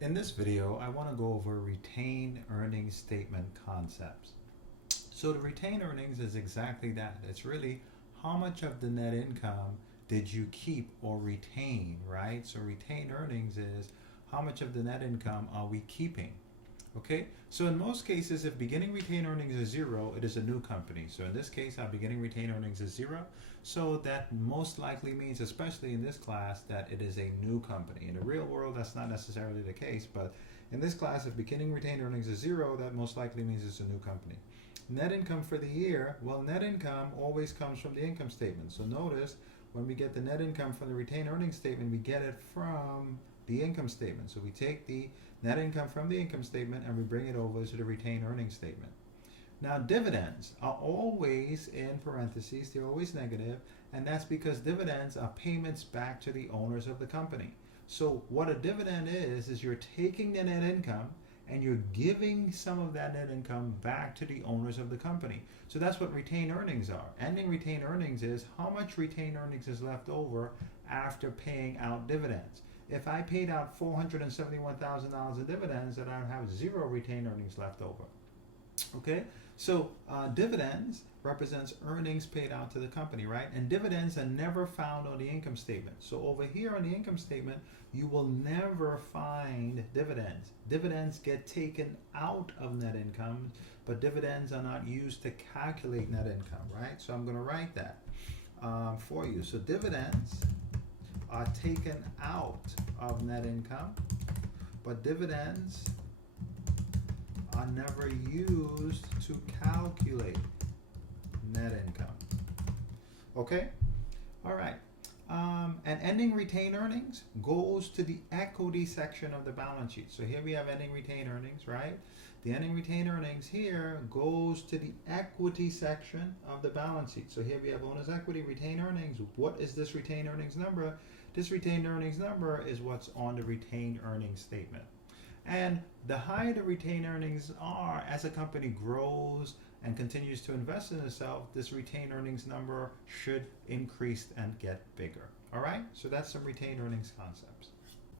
In this video, I want to go over retained earnings statement concepts. So the retained earnings is exactly that. It's really how much of the net income did you keep or retain, right? So retained earnings is how much of the net income are we keeping? Okay, so in most cases, if beginning retained earnings is zero, it is a new company. So in this case, our beginning retained earnings is zero. So that most likely means, especially in this class, that it is a new company. In the real world, that's not necessarily the case, but in this class, if beginning retained earnings is zero, that most likely means it's a new company. Net income for the year, well, net income always comes from the income statement. So notice when we get the net income from the retained earnings statement, we get it from the income statement. So we take the net income from the income statement and we bring it over to the retained earnings statement. Now, dividends are always in parentheses, they're always negative, and that's because dividends are payments back to the owners of the company. So, what a dividend is you're taking the net income and you're giving some of that net income back to the owners of the company. So, that's what retained earnings are. Ending retained earnings is how much retained earnings is left over after paying out dividends. If I paid out $471,000 in dividends, then I would have zero retained earnings left over. Okay, so dividends represents earnings paid out to the company, right? And dividends are never found on the income statement. So over here on the income statement, you will never find dividends. Dividends get taken out of net income, but dividends are not used to calculate net income, right? So I'm going to write that for you. So dividends are taken out of net income, but dividends are never used to calculate net income. Okay? All right. And ending retained earnings goes to the equity section of the balance sheet. So here we have ending retained earnings, right? The ending retained earnings here goes to the equity section of the balance sheet. So here we have owner's equity, retained earnings. What is this retained earnings number? This retained earnings number is what's on the retained earnings statement. And the higher the retained earnings are, as a company grows and continues to invest in itself, this retained earnings number should increase and get bigger. All right? So that's some retained earnings concepts.